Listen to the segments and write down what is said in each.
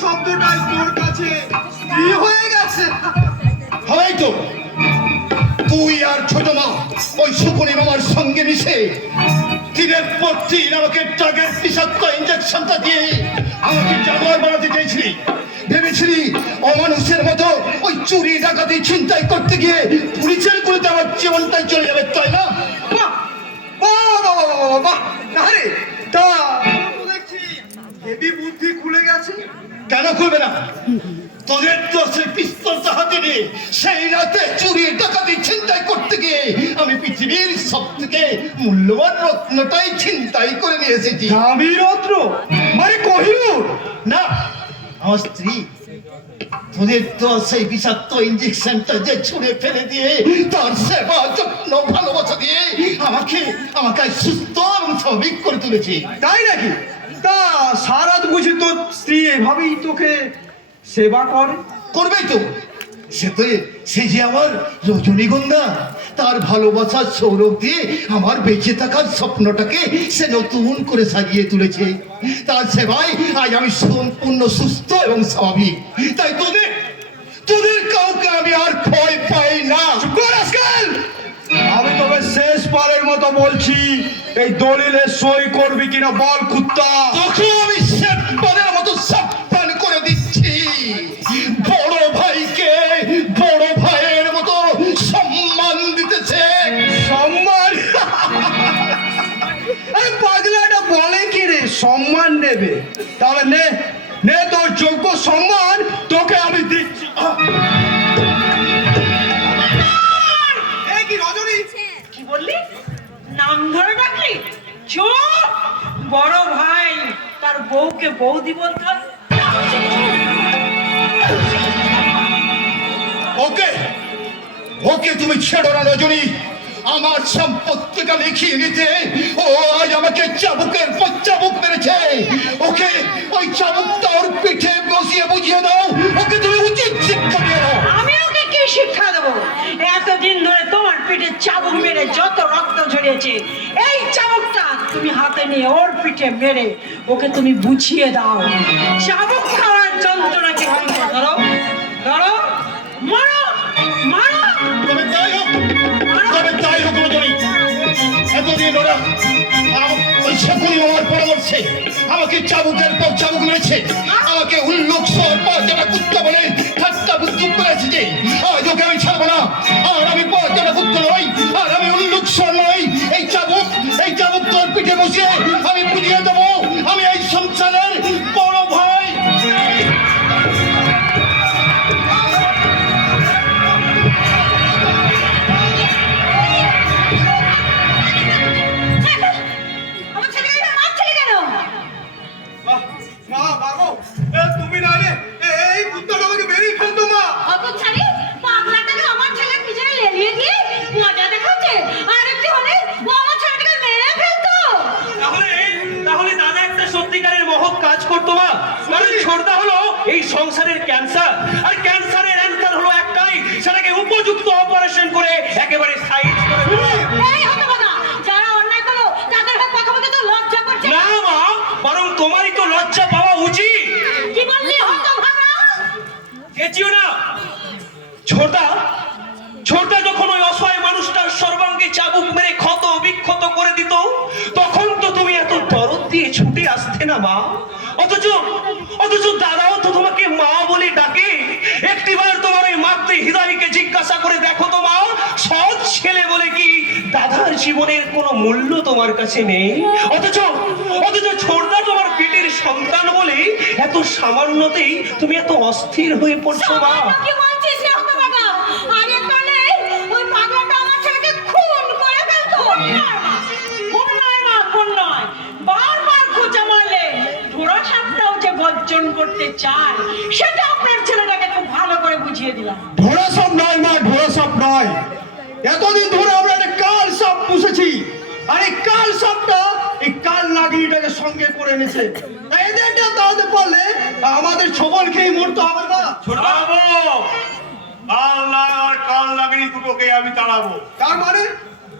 শব্দটাই তোর কাছে প্রিয় হয়ে গেছে। হয়তো তুই আর ছোট মা ওই সুকুনি মামার সঙ্গে মিশে দিনের পর দিন আমাকে টাকের বিষাক্ত ইঞ্জেকশনটা দিয়ে আমাকে জানোয়ার বানাতে চেয়েছিলি। ভেবেছিলি অমানুষের মতো ওই চুরি ডাকাতি ছিনতাই করতে গিয়ে পুলিশের গুলিতে আমার জীবনটাই চলে যাবে, তাই না? না রে, তা দেখছি হেভি বুদ্ধি খুলে গেছে। কেন খুলবে না? তোদের তো সেই পিস্তলটা হাতে নিয়ে সেই রাতে চুরি ডাকাতি ছিনতাই করতে গিয়ে আমি পৃথিবীর সব থেকে মূল্যবান রত্নটাই ছিনতাই করে নিয়ে এসেছি। দামি রত্ন মানে কোহিনূর? না, আমার স্ত্রী। তোদের তো সেই বিষাক্ত ইঞ্জেকশনটা যে ছুঁড়ে ফেলে দিয়ে তার সেবা যত্ন ভালোবাসা দিয়ে আমাকে সুস্থ এবং স্বাভাবিক করে তুলেছি। তাই নাকি? তা সারা বুঝি তোর স্ত্রী এভাবেই তোকে সেবা করে? করবেই তো। সে যে আমার রজনীগন্ধা, তার ভালোবাসার সৌরভ দিয়ে আমার বেঁচে থাকার স্বপ্নটাকে সে নতুন করে সাজিয়ে তুলেছে। তার সেবায় আজ আমি সম্পূর্ণ সুস্থ এবং স্বাভাবিক। তাই তোদের কাউকে আমি আর ভয় পাই না। আমি তবে শেষবারের মতো বলছি, এই দলিলে সই করবি কিনা বল কুত্তা। তোকে আমি শেষবারের মতো সাবধান করে দিচ্ছি, বড় ভাইকে বড় ভাইয়ের মতো সম্মান দিতেছে। সম্মান? পাগলাটা বলে কি রে সম্মান নেবে? তাহলে নে তোর যোগ্য সম্মান তোকে আমি দিচ্ছি। কি রজনী, কি বললি? নাম ধরে ডাকলি? চুপ! বড় ভাই তার বউকে বৌদি বলতে হয়? ওকে তুমি ছেড়ো না রজনী। আমার সম্পত্তিটা লিখিয়ে নিতে ও আজ আমাকে চাবুকের পর চাবুক মেরেছে। ওকে ওই চাবুকটা ওর পিঠে বসিয়ে বুঝিয়ে দাও। ওকে তুমি উচিত শিক্ষা দিয়ে দাও। আমি ওকে কি শিক্ষা দেবো? এতদিন ধরে তোমার পিঠে চাবুক মেরে যত রক্ত ঝরিয়েছে, এই চাবুকটা তুমি হাতে নিয়ে ওর পিঠে মেরে ওকে তুমি বুঝিয়ে দাও চাবুক খাওয়ার যন্ত্রণা কি হয়। ধরো ধরো, মারো মারো। তবে তাই হোক রজনী। এতদিন ওরা ওই শকুনি মামার পরামর্শে আমাকে চাবুকের পর চাবুক মেরেছে, আমাকে উল্লুক যারা কুত্তা বলে ঠাট্টা বুদ্ধি করেছে যে আজ ওকে আমি ছাড়বো না। আর আমি যারা কুত্তা নই, আর আমি উল্লুক নই। এই চাবুক তোর পিঠে বসিয়ে আমি বুঝিয়ে দেবো আমি এই সংসারের বড় ভাই। তুমি না এই কুত্তাটা আমাকে বেরিয়ে ফেলতো। মা পাগলাটাকে আমার ছেলের পিছনে লেলিয়ে দিয়ে মজা দেখাচ্ছে, আর একটু হলে ও আমার ছেলেটাকে মেরে ফেলতো। তাহলে দাদা একটা সত্যিকারের মহৎ কাজ করতো। মা কারণ ছোটদা হলো এই সংসারের ক্যান্সার, আর ক্যান্সারের অ্যান্সার হলো একটাই, সেটাকে উপযুক্ত অপারেশন করে একেবারে সাইজ করে দেওয়া। এই হতভাগা, যারা অন্যায় করলো তাদের হয়ে কথা বলতে তো লজ্জা করছে না মা, বরং তোমারই তো লজ্জা পাওয়া উচিত। কি বললি হতভাগা? চেঁচিও না। ছোটদা যখন ওই অসহায় মানুষটার সর্বাঙ্গে চাবুক মেরে ক্ষত বিক্ষত করে দিত, তখন তো তুমি এত দরদ দিয়ে ছুটে আসতে না মা। অথচ দাদাও তো তোমাকে মা বলে ডাকে। একটিবার তোমার ওই মাতৃ হৃদয়কে জিজ্ঞাসা করে দেখো তো মা, সৎ ছেলে বলে কি দাদার জীবনের কোনো মূল্য তোমার কাছে নেই? অথচ ছোটদা তোমার পেটের সন্তান বলে এত সামান্যতেই তুমি এত অস্থির হয়ে পড়ছো মা। কি বলছিস রে হতভাগা? আরে তাহলে ওই পাগলাটা আমার ছেলেকে খুন করে ফেলতো। খুন নয়, বারবার খোঁচা মারলে ঘোড়া সাপটাও যে গর্জন করতে চায় সেটা আপনার ছেলেটাকে খুব ভালো করে বুঝিয়ে দিলাম। ঢোড়া সাপ নয় মা, ঢোড়া সাপ নয়। এতদিন ধরে আমরা একটা কাল সাপ পুষেছি, আর এই কাল সাপটা এই কাল নাগিনীটাকে সঙ্গে করে এনেছে। এদেরটা তাড়াতে পারলে আমাদের ছবল খেয়ে মরতে হবে না। কাল নাগিনী দুটোকে আমি তাড়াবো। তার মানে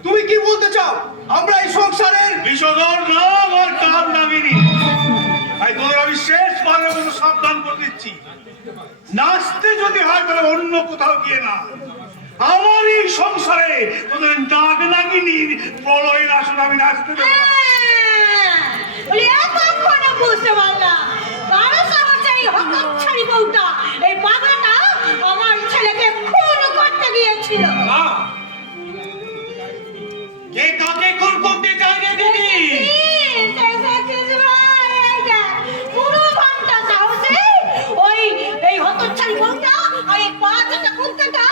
তুমি কি বলতে চাও আমরা এই সংসারের বিষধর নাম আর কাল নাগিনী। তাই তোদের আমি শেষবারের মতো সাবধান করে দিচ্ছি, নাচতে যদি হয় তাহলে অন্য কোথাও গিয়ে না, আমার এই সংসারে তোদের নাগ নাগিনীর প্রলয় নাচন আমি নাচতে দেবো না। বলি এতক্ষণে বুঝতে পারলাম কারো সমস্যা এই হতচ্ছাড়ি বউটা, এই পাগলাটা আমার ছেলেকে খুন করতে গিয়েছিল। মা, কে কাকে খুন করতে চায় রে দিদি? পুরো ভাঙটা সাহসে এই হতচ্ছাড়ি বউটা আর এই পাঁচটা কুত্তাটা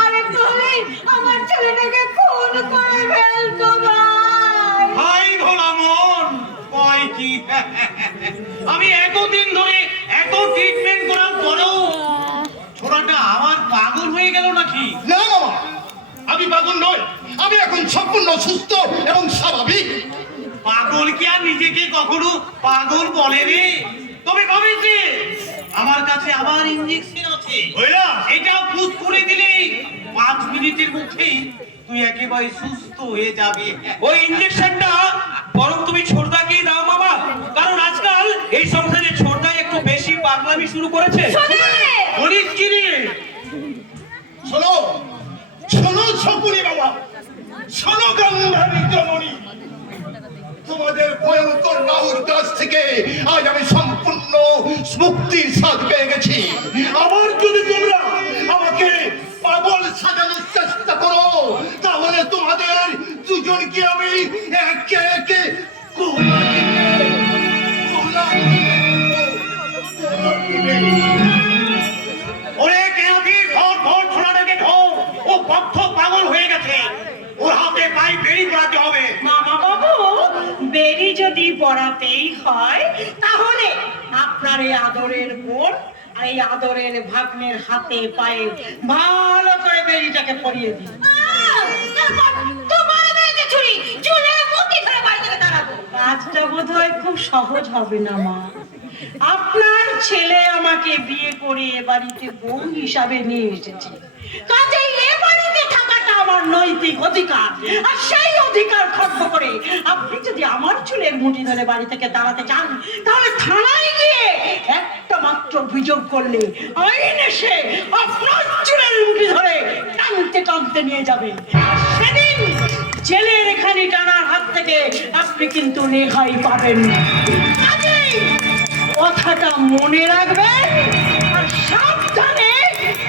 আর একটু হলেই আমার ছেলেটাকে খুন করে ফেলতো ভাই। ভাই ভোলা মন কয় কি? আমি এতদিন ধরে এত ট্রিটমেন্ট করার পরেও ছোড়াটা আমার পাগল হয়ে গেল নাকি? না বাবা, আমি পাগল নই, আমি এখন সম্পূর্ণ সুস্থ এবং স্বাভাবিক। পাগল কি আর নিজেকে কখনো পাগল বলে রে? তবে ভাবেছে আমার কাছে আবার ইনজেকশন আছে, ওইরা এটা পুশ করে দিলেই 5 মিনিটের মধ্যেই তুই একেবারে সুস্থ হয়ে যাবে। ওই ইনজেকশনটা বরং তুমি ছোটদাকেই দাও বাবা, কারণ আজকাল এই সংসারে ছোটদাই একটু বেশি পাগলামি শুরু করেছে। বলিস কি রে? শোনো শোনো শকুনি বাবা, শোনো গান্ধারী জননী, তোমাদের ভয়ঙ্কর রাহুর কাছ থেকে আজ আমি সম্পূর্ণ মুক্তির স্বাদ পেয়ে গেছি। আবার যদি তোমরা আমাকে পাগল সাজানোর চেষ্টা করো তাহলে তোমাদের দুজনকে আমি একে একে কোলা ওরে কেউকি ধর ধর ছোড়াটাকে ধর, ও বদ্ধ পাগল হয়ে গেছে, ওর হাতে পায়ে বেড়ি পড়াতে হবে। মামা বাবু, বেরি যদি পড়াতেই হয় তাহলে আপনার এই আদরের বোন আর এই আদরের ভাগ্নের হাতে পায়ে ভালো করে বেরিটাকে পরিয়ে দিন। তোমার মেয়েকে ছুরি চুলে মুখে ধরে বাড়ি থেকে দাঁড়াবো। কাজটা বোধহয় খুব সহজ হবে না মা। আপনার ছেলে আমাকে বিয়ে করে এ বাড়িতে বউ হিসাবে নিয়ে এসেছে, কাজেই এ বাড়িতে থাকাটা আমার নৈতিক অধিকার। আর সেই অধিকার খর্ব করে আপনি যদি আমার চুলের মুঠি ধরে বাড়ি থেকে তাড়াতে চান তাহলে থানায় গিয়ে একটা মাত্র অভিযোগ করলে আইন এসে আপনার চুলের মুঠি ধরে টানতে টানতে নিয়ে যাবে। সেদিন জেলের এখানে টানার হাত থেকে আপনি কিন্তু রেহাই পাবেন না। কাজেই কথাটা মনে রাখবেন আর সাবধানে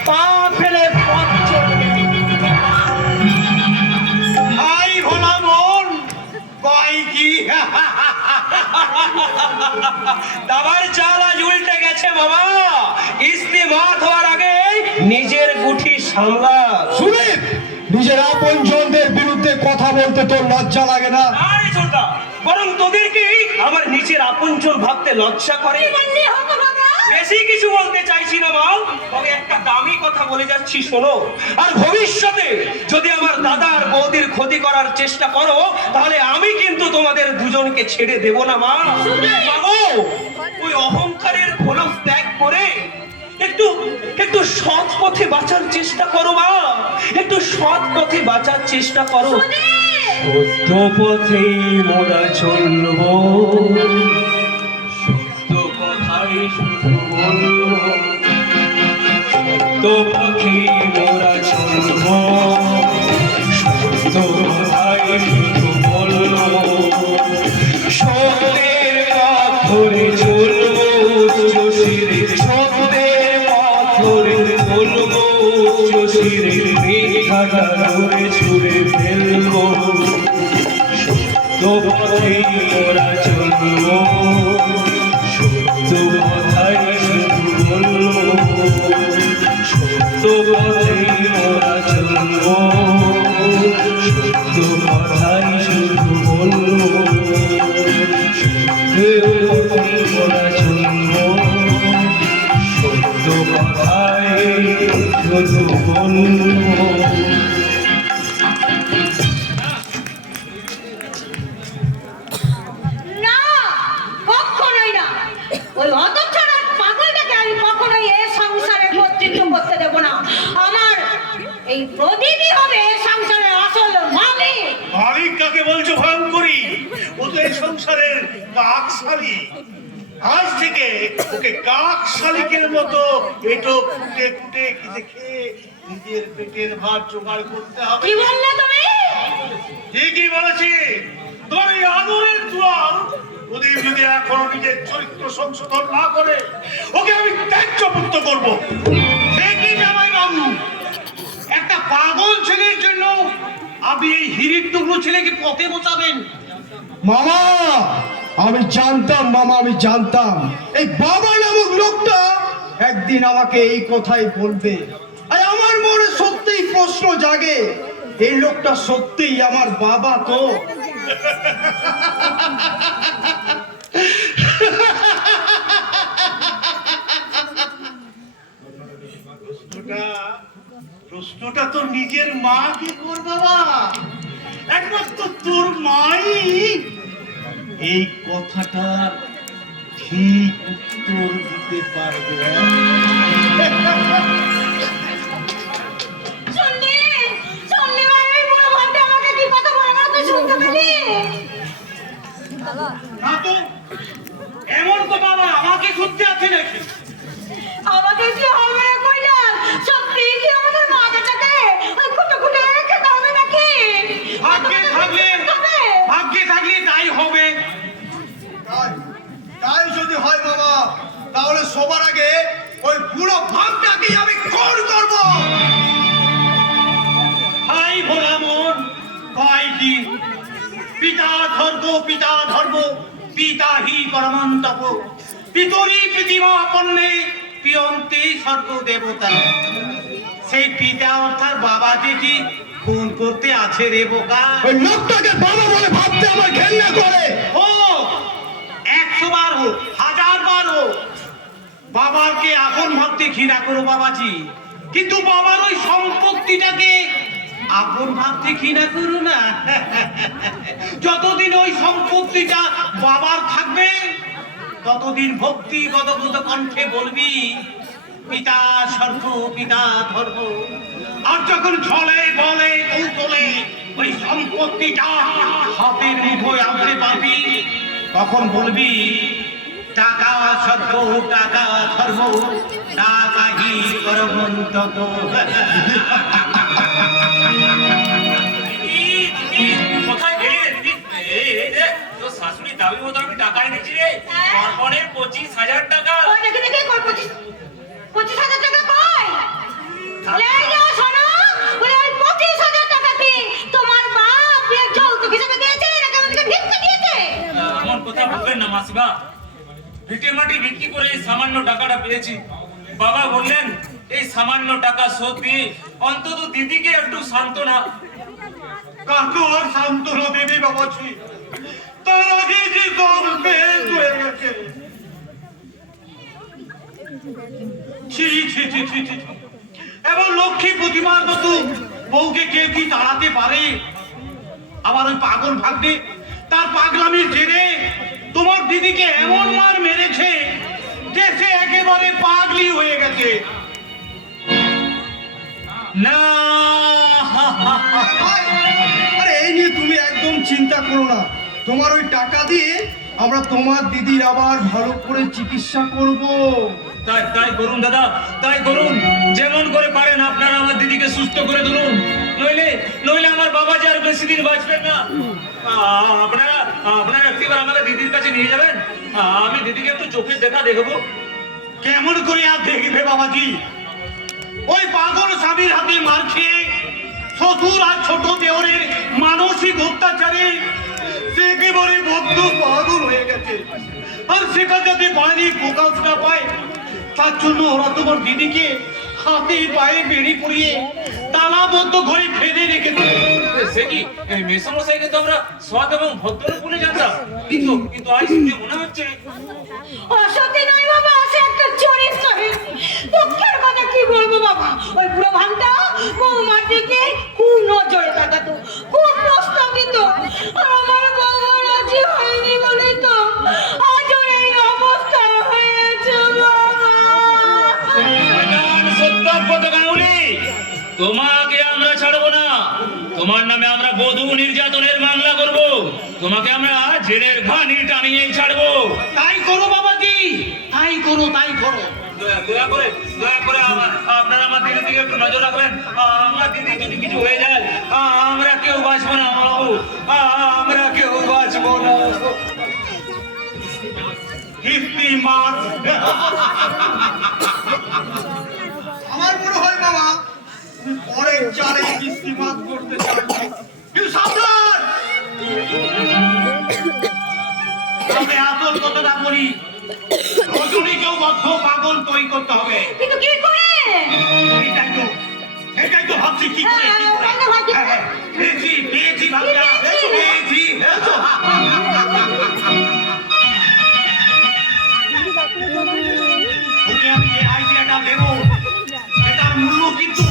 পা ফেলে পথ চলবেন। ভাই ভোলা মন কয় কি? দাবার চাল আজ উল্টে গেছে বাবা, কিস্তি মাত হওয়ার আগে নিজের গুঠি সামলা। সুদীপ, নিজের আপনজনদের বিরুদ্ধে কথা বলতে তোর লজ্জা লাগে না? আরে ছোটদা, বরং তোদেরকে আমার নিজের আপনজন ভাবতে লজ্জা করে। বললি হতো বাবা। বেশি কিছু বলতে চাইছি না মা, তবে একটা দামি কথা বলে যাচ্ছি শোনো। আর ভবিষ্যতে যদি আমার দাদা আর বৌদির ক্ষতি করার চেষ্টা করো তাহলে আমি কিন্তু তোমাদের দুজনকে ছেড়ে দেব না মা। বাবু, ওই অহংকারের খোলস ত্যাগ করে একটু একটু সৎ পথে বাঁচার চেষ্টা করো মা, একটু সৎ পথে বাঁচার চেষ্টা করো। সত্য পথেই মোরা চলবো, সত্য কথাই শুধু বলবো, সত্য পথেই মোরা চলবো, সত্য কথাই শুধু বলবো, সত্যের পথ ধরে চলবো, উচ্চশিরে সত্যের পথ ধরে চলবো, উচ্চশিরে মিথ্যাটা ধরে ছুঁড়ে ফেলবো, সত্য পথেই মোরা চলবো, সত্য কথাই শুধু বলবো, সত্য পথেই মোরা চলবো, সত্য কথাই শুধু বলবো, সত্য পথেই মোরা চলবো, সত্য কথাই শুধু বলবো। না, কখনোই না। ওই অত যাকে বলছো ভয়ঙ্করী, ও তো এই সংসারের কাকশালী। আজ থেকে ওকে কাকশালিকের মতো এটো কুটে কুটে কি দেখে নিজের পেটের ভাত জোগাড় করতে হবে। কি বললে তুমি? ঠিকই বলেছি। তোমার এই আদরের দুয়ার ওদের যদি এখনো নিজের চরিত্র সংশোধন না করে, ওকে আমি ত্যায্যপুত্র করবো। দেখি জামাই বাবু, একটা পাগল ছেলের জন্য আপনি এই হিরির টুকরো ছেলেকে পথে বসাবেন? মামা আমি জানতাম, মামা আমি জানতাম এই বাবা নামক লোকটা একদিন আমাকে এই কথাই বলবে। আর আমার মনে সত্যিই প্রশ্ন জাগে, এই লোকটা সত্যিই আমার বাবা তো? প্রশ্নটা তো নিজের মা কি কর বাবা, একমাত্র তোর মাই এই কথাটা ঠিক উত্তর দিতে পারবে। শুনলি? শুনলি ভাই, ওই বুড়ো ভান্ডা আমাকে কি কথা বলে না, তুই শুনতে পেলি? না তো, এমন তো বাবা আমাকে শুনতে আছে নাকি? আমাকে কি হবে রে কইলাম? সত্যি কি আমাদের মা বেটাকে ওই কুটে কুটে খেতে হবে নাকি? ভাগ্যে থাকলে, তবে ভাগ্যে থাকলে তাই হবে। তাই যদি হয় বাবা, তাহলে সবার আগে ওই বুড়ো ভাবটাকে আমি খুন করব। হাই ভোলা মন কয় কি, পিতা ধর্ম পিতা ধর্ম পিতা হি পরমন্তপ পিতরি পৃথিবী পণ্যে পিয়ন্তে স্বর্গ দেবতা। সেই পিতা অর্থাৎ বাবা দেখি খুন করতে আছে রে বোকা। ওই লোকটাকে বাবা বলে ভাবতে আমার ঘেন্না করে। ও 100 বার হোক, 1000 বার হোক, বাবাকে আপন ভাবতে ঘৃণা করো বাবাজি, কিন্তু বাবার ওই সম্পত্তিটাকে আপন ভাবতে ঘৃণা করো না। যতদিন ওই সম্পত্তিটা বাবার থাকবে, ততদিন ভক্তি গদগদ কণ্ঠে বলবি পিতা স্বর্গ পিতা ধর্ম। আর যখন ছলে বলে কৌতলে ওই সম্পত্তিটা হাতের মুঠোয় আনতে পারবি, তখন বলবি টাকা স্বর্গ টাকা ধর্ম টাকা হি পরমন্তপ। কোথায় গেলি রে দিদি? এই রে, তোর শাশুড়ি দাবি মতো আমি টাকাই দিচ্ছি রে। তর্পণে 25,000 টাকা। ওই দেখে দেখে কই 25,000 টাকা কই? এই যে শোনো, বলে ওই 25,000 টাকা কি তোমার মা বিয়ের যৌতুক হিসেবে দিয়েছে নাকি আমাদেরকে ভিক্ষা দিয়েছে? এমন কথা বলবেন না মাসিমা। ভিটে মাটি বিক্রি করে এই সামান্য টাকাটা পেয়েছি। বাবা বললেন এই সামান্য টাকা শোধ দিয়ে অন্তত দিদিকে একটু সান্ত্বনা। কাকু আর সান্ত্বনা দেবী বাবাজি, তার আগে যে সব শেষ হয়ে গেছে। ছি ছি ছি ছি ছি, এবার লক্ষ্মী প্রতিমার মতো বউকে কে কি তাড়াতে পারে? আবার ওই পাগল ভাগ্নে তার পাগলামির জেরে তোমার দিদিকে এমন মার মেরেছে যে সে একেবারে পাগলি হয়ে গেছে। না, আরে এই নিয়ে তুমি একদম চিন্তা করো না, তোমার ওই টাকা দিয়ে আমরা তোমার দিদির আবার ভালো করে চিকিৎসা করব। তাই তাই করুন দাদা, তাই করুন। যেমন করে পারেন আপনারা আমার দিদিকে সুস্থ করে তুলুন, নইলে নইলে আমার বাবা যে আর বেশি দিন বাঁচবেন না। আপনারা আপনারা একটিবার আমাকে দিদির কাছে নিয়ে যাবেন, আমি দিদিকে একটু চোখের দেখা দেখবো। কেমন করে আর দেখবে বাবাজি? ওই পাগল স্বামীর হাতে মার খেয়ে শ্বশুর আর ছোট দেওরের মানসিক অত্যাচারে সে একেবারে বদ্ধ পাগল হয়ে গেছে। আর সেটা যাতে বাইরে প্রকাশ না পায়, তার জন্য ওরা তোমার দিদিকে হাতে পায়ে বেড়ে পড়িয়ে তালাবদ্ধ ঘরে ফেলে রেখেছে। সে কি এই মেসমশাইকে তো আমরা সৎ এবং ভদ্র বলে জানতাম, কিন্তু কিন্তু আজ যে মনে হচ্ছে অসতী নয় বাবা, সে একটা চরিত্রহীন। দুঃখের কথা কি বলবো বাবা, ওই বুড়ো ভান্ডা বৌমার দিকে কোন নজরে তাকাতো, কোন প্রস্তাব দিত, আর আমার বাবা রাজি হয়নি বলে তো আজ ওর এই অবস্থা হয়েছে বাবা। সত্য পদকাউলি, তোমাকে আমরা ছাড়বো না। তোমার নামে আমরা বধূ নির্যাতনের মামলা করব, তোমাকে আমরা জেলের ঘানি টানিয়েই ছাড়বো। তাই করো বাবাজি, তাই করো, তাই করো। দয়া করে আপনারা আমার দিদির দিকে একটু নজর রাখবেন। আমার দিদি যদি কিছু হয়ে যায় আমরা কেউ বাঁচবো না বাবু, আমরা কেউ বাঁচবো না। কীর্তিমান আমার মনে হয় বাবা তুমি পরের চালে কিস্তিমাত করতে চাও। কিন্তু সাবধান, তবে আসল কথাটা বলি, রজনীকেও বদ্ধ পাগল তৈরি করতে হবে। কিন্তু কি করে? এটাই তো ভাবছি কি করে, কি করে। হ্যাঁ, ভাবছি। হ্যাঁ, পেয়েছি ভাবনা, পেয়েছি। তোকে আমি যে আইডিয়াটা দেবো, এটার মূল্য কিন্তু